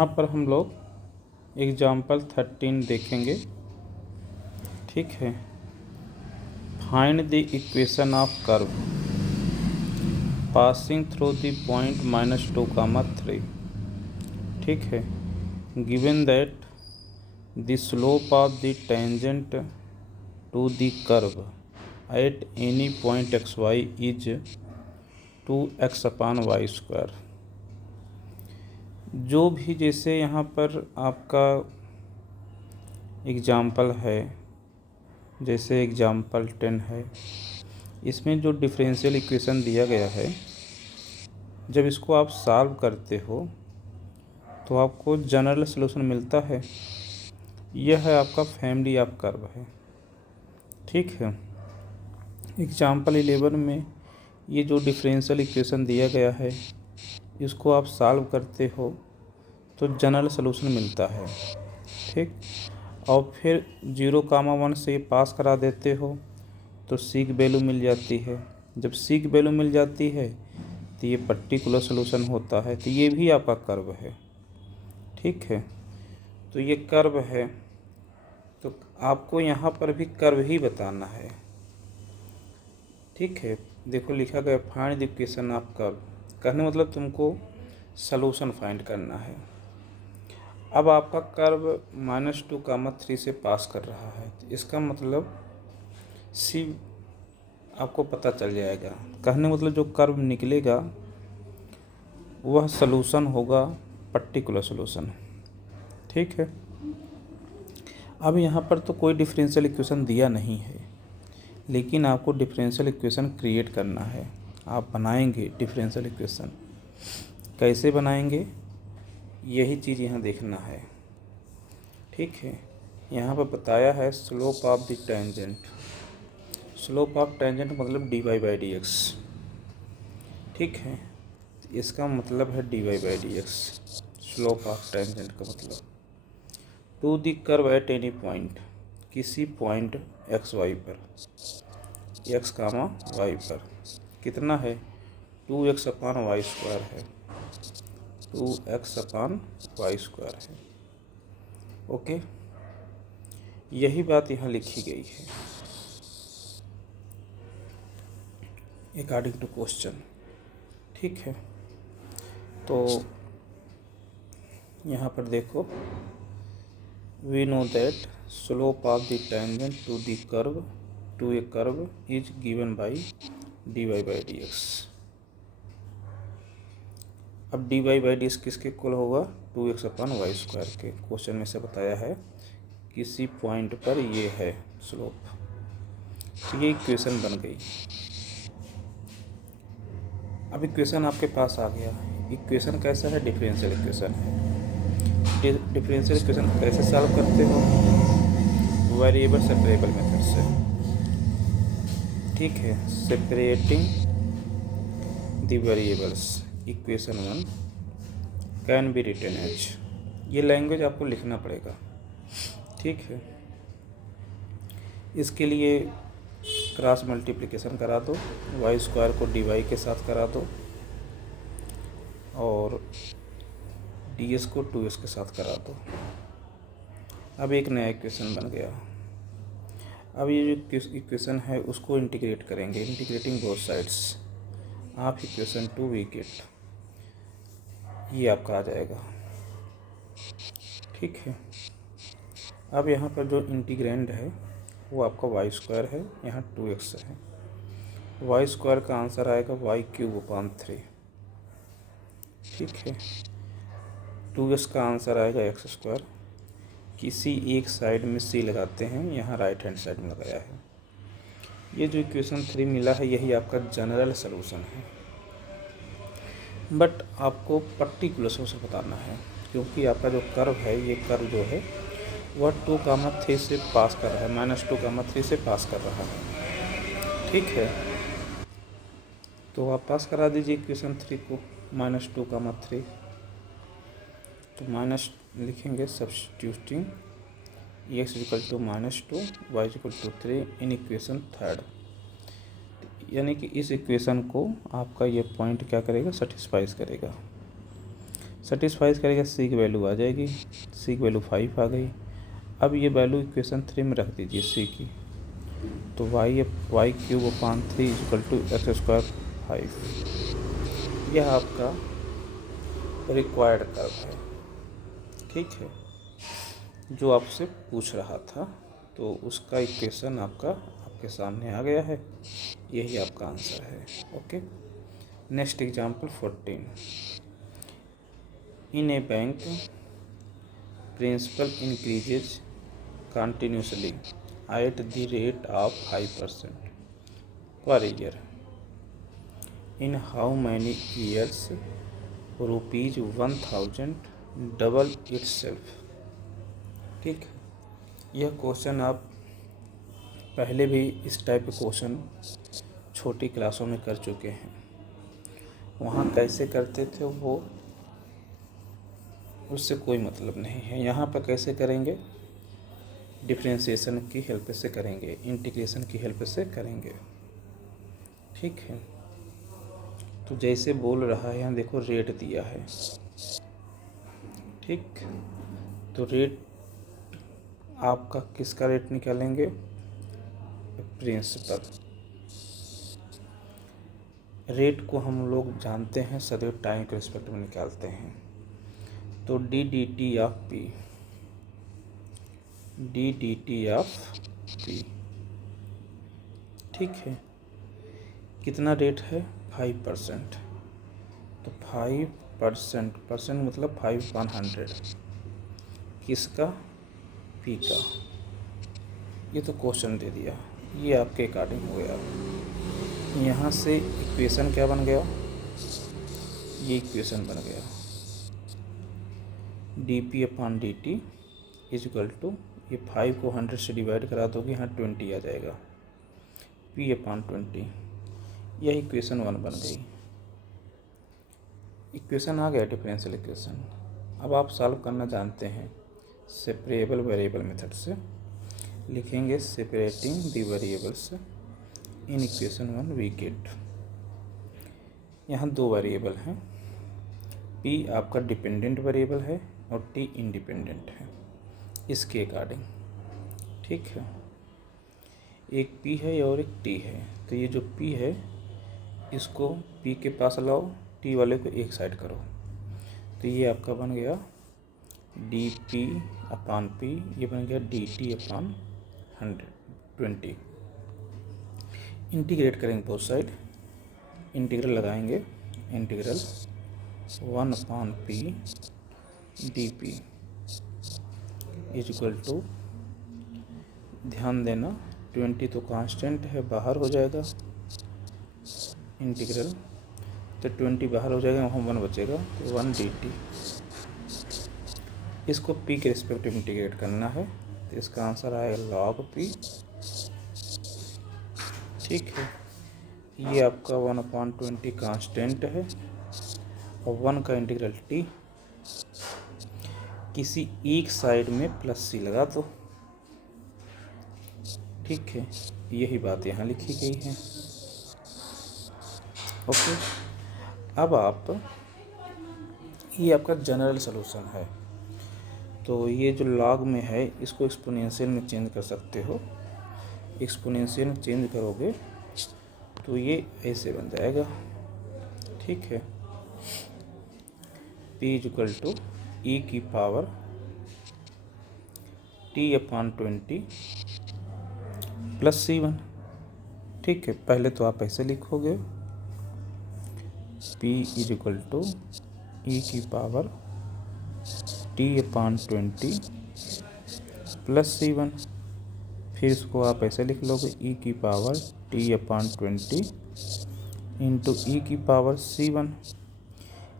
यहाँ पर हम लोग एग्जाम्पल 13 देखेंगे। ठीक है, find the equation of curve passing through the point -2, 3। ठीक है, given that the slope of the tangent to the curve at any point xy is 2x/y²। जो भी जैसे यहाँ पर आपका एग्जाम्पल है, जैसे एग्जाम्पल 10 है, इसमें जो डिफरेंशियल इक्वेशन दिया गया है, जब इसको आप सॉल्व करते हो तो आपको जनरल सलूशन मिलता है। यह है आपका फैमिली ऑफ कर्व है। ठीक है, एग्जाम्पल 11 में ये जो डिफरेंशियल इक्वेशन दिया गया है, इसको आप सॉल्व करते हो तो जनरल सलूशन मिलता है। ठीक, और फिर 0,1 से पास करा देते हो तो सीक वैल्यू मिल जाती है। जब सीक वैल्यू मिल जाती है तो ये पर्टिकुलर सलूशन होता है। तो ये भी आपका कर्व है। ठीक है, तो ये कर्व है, तो आपको यहाँ पर भी कर्व ही बताना है। ठीक है, देखो लिखा गया find the equation of curve, कहने मतलब तुमको सलूशन फाइंड करना है। अब आपका कर्व -2,3 से पास कर रहा है, तो इसका मतलब सी आपको पता चल जाएगा। कहने मतलब जो कर्व निकलेगा वह सलूशन होगा, पर्टिकुलर सलूशन। ठीक है, अब यहाँ पर तो कोई डिफरेंशियल इक्वेशन दिया नहीं है, लेकिन आपको डिफरेंशियल इक्वेशन क्रिएट करना है। आप बनाएंगे डिफरेंशियल इक्वेशन, कैसे बनाएंगे यही चीज़ यहाँ देखना है। ठीक है, यहाँ पर बताया है slope of the tangent. Slope of tangent मतलब dy/dx। ठीक है, इसका मतलब है dy/dx, स्लोप ऑफ टेंजेंट का मतलब to the curve at any point, किसी पॉइंट xy पर, x, y पर कितना है 2x/y² है, 2x/y² है। ओके, यही बात यहाँ लिखी गई है अकॉर्डिंग टू क्वेश्चन। ठीक है, तो यहाँ पर देखो, we know that slope of the tangent to the curve to a curve is given by dy/dx। अब dy/dx किसके इक्वल होगा 2x/y² के। क्वेश्चन में से बताया है किसी पॉइंट पर ये है स्लोप, तो ये इक्वेशन बन गई। अब इक्वेशन आपके पास आ गया। इक्वेशन कैसा है, डिफरेंशियल इक्वेशन है। डिफरेंशियल इक्वेशन कैसे सॉल्व करते हो, वेरिएबल सेपरेबल मेथड से। ठीक है, separating the variables, equation 1 can be written as, ये लैंग्वेज आपको लिखना पड़ेगा। ठीक है, इसके लिए क्रॉस मल्टीप्लिकेशन करा दो, y² को dy के साथ करा दो और ds को 2s के साथ करा दो। अब एक नया इक्वेशन बन गया। अब ये जो इक्वेशन है उसको इंटीग्रेट करेंगे, इंटीग्रेटिंग बोथ साइड्स आप इक्वेशन 2 वी गेट, ये आपका आ जाएगा। ठीक है, अब यहाँ पर जो इंटीग्रेंड है वो आपका y² है, यहाँ 2x है। y² का आंसर आएगा y³/3। ठीक है, 2s का आंसर आएगा x²। किसी एक साइड में c लगाते हैं, यहाँ राइट हैंड साइड में लगाया है। ये जो इक्वेशन 3 मिला है यही आपका जनरल सलूशन है, बट आपको पर्टिकुलर सलूशन बताना है, क्योंकि आपका जो कर्व है, ये कर्व जो है वह 2,3 से पास कर रहा है, -2,3 से पास कर रहा है। ठीक है, तो आप पास करा दीजिए इक्वेशन 3 को, -2,3। तो माइनस लिखेंगे substituting x = -2 y = 3 in equation 3, यानी कि इस इक्वेशन को आपका ये पॉइंट क्या करेगा, सेटिस्फाइज करेगा। सेटिस्फाइज करेगा, सी की वैल्यू आ जाएगी, सी की वैल्यू 5 आ गई। अब ये वैल्यू इक्वेशन 3 में रख दीजिए सी की, तो Y cube upon 3 equal to X square 5। यह आपका रिक्वायर्ड कर्व है, ठीक है, जो आपसे पूछ रहा था। तो उसका इक्वेशन आपके सामने आ गया है, यही आपका आंसर है। Okay, next example 14। In a bank principal increases continuously at the rate of 5% per year. In how many years ₹1000 double itself. ठीक, यह क्वेश्चन आप पहले भी इस टाइप के क्वेश्चन छोटी क्लासों में कर चुके हैं। वहाँ कैसे करते थे वो उससे कोई मतलब नहीं है। यहाँ पर कैसे करेंगे, डिफरेंशिएशन की हेल्प से करेंगे, इंटीग्रेशन की हेल्प से करेंगे। ठीक है, तो जैसे बोल रहा है यहाँ देखो रेट दिया है, ठीक, तो रेट आपका किसका रेट निकालेंगे, प्रिंसिपल। रेट को हम लोग जानते हैं सदैव टाइम के रिस्पेक्ट में निकालते हैं। तो D D T of P, D D T of P, ठीक है, कितना रेट है 5%। तो 5%, परसेंट मतलब 5/100, किसका, पी का। ये तो क्वेश्चन दे दिया, ये आपके अकॉर्डिंग हो गया। यहाँ से इक्वेशन क्या बन गया, ये इक्वेशन बन गया D P upon D T is equal to, ये 5 को 100 से डिवाइड करा दोगे यहाँ 20 आ जाएगा, पी अपान 20। यह इक्वेशन 1 बन गई। इक्वेशन आ गया डिफरेंशियल इक्वेशन। अब आप सॉल्व करना जानते हैं सेपरेबल वेरिएबल मेथड से। लिखेंगे separating the variables in equation 1 we get. यहाँ 2 वेरिएबल हैं, पी आपका डिपेंडेंट वेरिएबल है और टी इंडिपेंडेंट है इसके अकॉर्डिंग। ठीक है, एक पी है और एक टी है। तो ये जो पी है इसको पी के पास लाओ, टी वाले को एक साइड करो, तो ये आपका बन गया डी पी अपान पी, ये बन गया डी टी अपान 120। इंटीग्रेट करेंगे बोथ साइड, इंटीग्रल लगाएंगे, integral 1 upon P D P is equal to, ध्यान देना 20 तो कांस्टेंट है, बाहर हो जाएगा इंटीग्रल, तो 20 बाहर हो जाएगा, वहाँ 1 बचेगा, तो 1 डी टी। इसको पी के रिस्पेक्ट में इंटीग्रेट करना है, तो इसका आंसर आएगा लॉग पी। ठीक है, ये आपका 1/20 कांस्टेंट है और 1 का इंटीग्रल टी, किसी एक साइड में प्लस सी लगा दो। ठीक है, यही बात यहाँ लिखी गई है। ओके, अब ये आपका जनरल सलूशन है। तो ये जो लॉग में है इसको एक्सपोनेंशियल में चेंज कर सकते हो। एक्सपोनेंशियल में चेंज करोगे तो ये ऐसे बन जाएगा। ठीक है, p इज इक्वल टू ई की पावर t अपान 20 प्लस C1। ठीक है, पहले तो आप ऐसे लिखोगे p इज इक्वल टू ई की पावर t अपान 20 प्लस C1। फिर इसको आप ऐसे लिख लोगे ई की पावर t अपान 20 इंटू ई की पावर C1।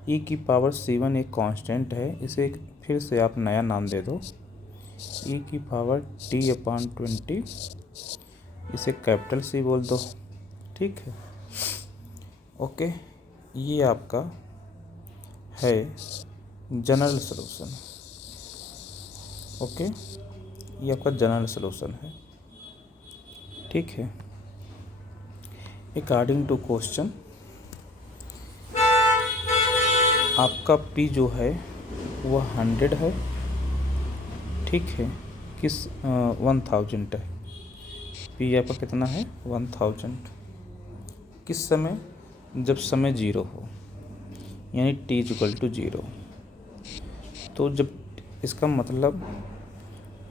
ई की पावर C1 एक कांस्टेंट है, इसे फिर से आप नया नाम दे दो ई की पावर t अपान 20, इसे कैपिटल C बोल दो। ठीक है, ओके, ये आपका है जनरल सलूशन। ओके, ये आपका जनरल सलूशन है। ठीक है, अकॉर्डिंग टू क्वेश्चन आपका पी जो है वह 100 है, ठीक है, किस 1000 है। पी आपका कितना है 1000। किस समय, जब समय 0 हो, यानी t=0। तो जब इसका मतलब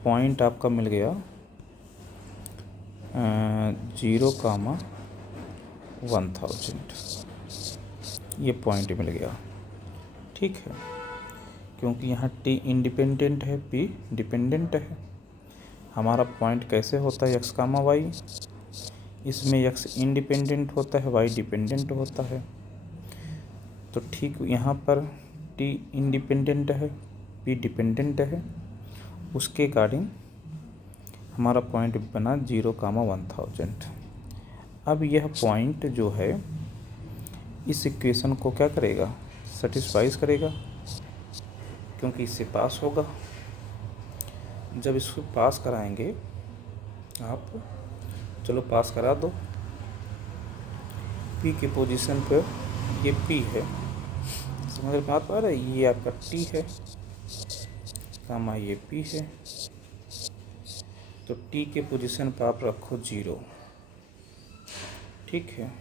पॉइंट आपका मिल गया 0,1000, ये पॉइंट मिल गया, ठीक है। क्योंकि यहाँ टी इंडिपेंडेंट है, पी डिपेंडेंट है। हमारा पॉइंट कैसे होता है x, y, इसमें x इंडिपेंडेंट होता है, y डिपेंडेंट होता है। तो ठीक यहाँ पर t इंडिपेंडेंट है, p डिपेंडेंट है, उसके अकॉर्डिंग हमारा पॉइंट बना 0,1000। अब यह पॉइंट जो है इस इक्वेशन को क्या करेगा, सेटिस्फाइज करेगा, क्योंकि इससे पास होगा। जब इसको पास कराएंगे आप, चलो पास करा दो। पी के पोजीशन पर ये पी है, समझ में बात आ रहा है, ये आपका टी है, कामा ये पी है। तो टी के पोजीशन पर आप रखो 0, ठीक है।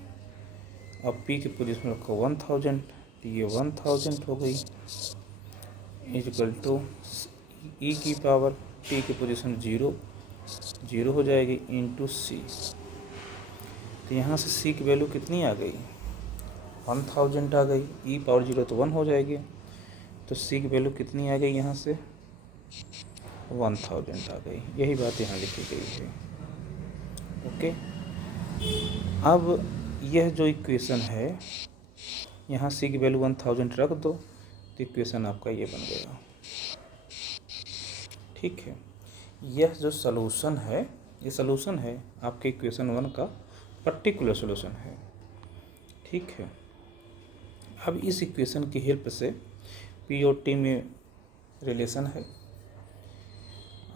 अब पी के पोजीशन रखो 1000, तो ये 1000 हो गई, इक्वल टू ई की पावर टी की पोजीशन 0 हो जाएगी इंटू सी। तो यहाँ से सी की वैल्यू कितनी आ गई 1000 आ गई, ई पावर 0 तो 1 हो जाएगी। तो सी की वैल्यू कितनी आ गई, यहाँ से 1000 आ गई। यही बात यहाँ लिखी गई है, ओके। अब यह जो इक्वेशन है, यहाँ सी की वैल्यू 1000 रख दो, तो इक्वेशन आपका ये बन गया, ठीक है। यह जो सलूशन है, ये सलूशन है आपके इक्वेशन 1 का, पर्टिकुलर सलूशन है, ठीक है। अब इस इक्वेशन की हेल्प से पी और टी में रिलेशन है,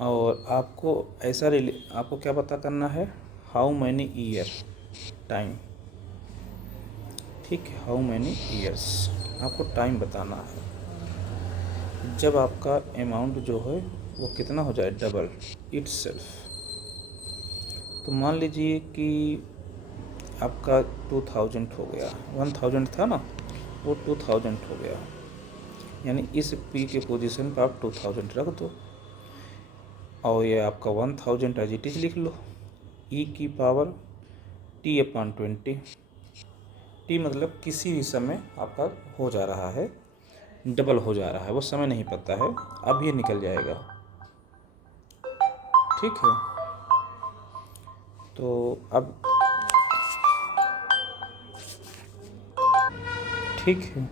और आपको आपको क्या पता करना है, हाउ मैनी ईयर टाइम, ठीक है, हाउ मैनी ईयर्स आपको टाइम बताना है जब आपका अमाउंट जो है वो कितना हो जाए, डबल इटसेल्फ। तो मान लीजिए कि आपका 2000 हो गया, 1000 था ना, वो 2000 हो गया, यानी इस पी के पोजीशन पर आप 2000 रख दो, और ये आपका 1000 एज इट इज लिख लो, ई की पावर t/20। टी मतलब किसी भी समय आपका हो जा रहा है, डबल हो जा रहा है, वो समय नहीं पता है, अब ये निकल जाएगा, ठीक है। तो अब ठीक है,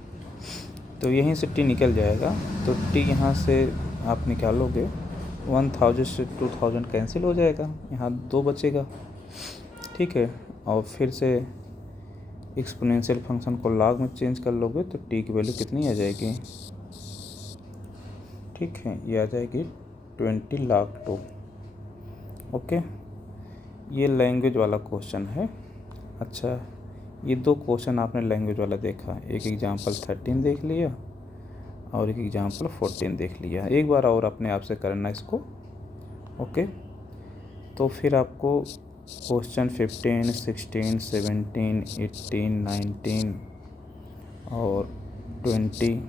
तो यहीं से टी निकल जाएगा। तो टी यहाँ से आप निकालोगे, 1000 से 2000 कैंसिल हो जाएगा, यहाँ 2 बचेगा, ठीक है। और फिर से एक्सपोनेंशियल फंक्शन को लॉग में चेंज कर लोगे तो टी की वैल्यू कितनी आ जाएगी, ठीक है, ये आ जाएगी 20 log 2, ओके। ये लैंग्वेज वाला क्वेश्चन है। अच्छा, ये 2 क्वेश्चन आपने लैंग्वेज वाला देखा, एक एग्जाम्पल 13 देख लिया और एक एग्जाम्पल 14 देख लिया। एक बार और अपने आप से करना इसको, ओके। तो फिर आपको क्वेश्चन 15, 16, 17, 18, 19 और 20,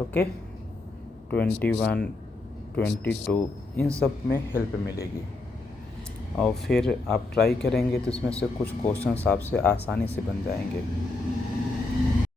ओके, 21, 22, इन सब में हेल्प मिलेगी। और फिर आप ट्राई करेंगे तो इसमें से कुछ क्वेश्चंस आपसे आसानी से बन जाएंगे।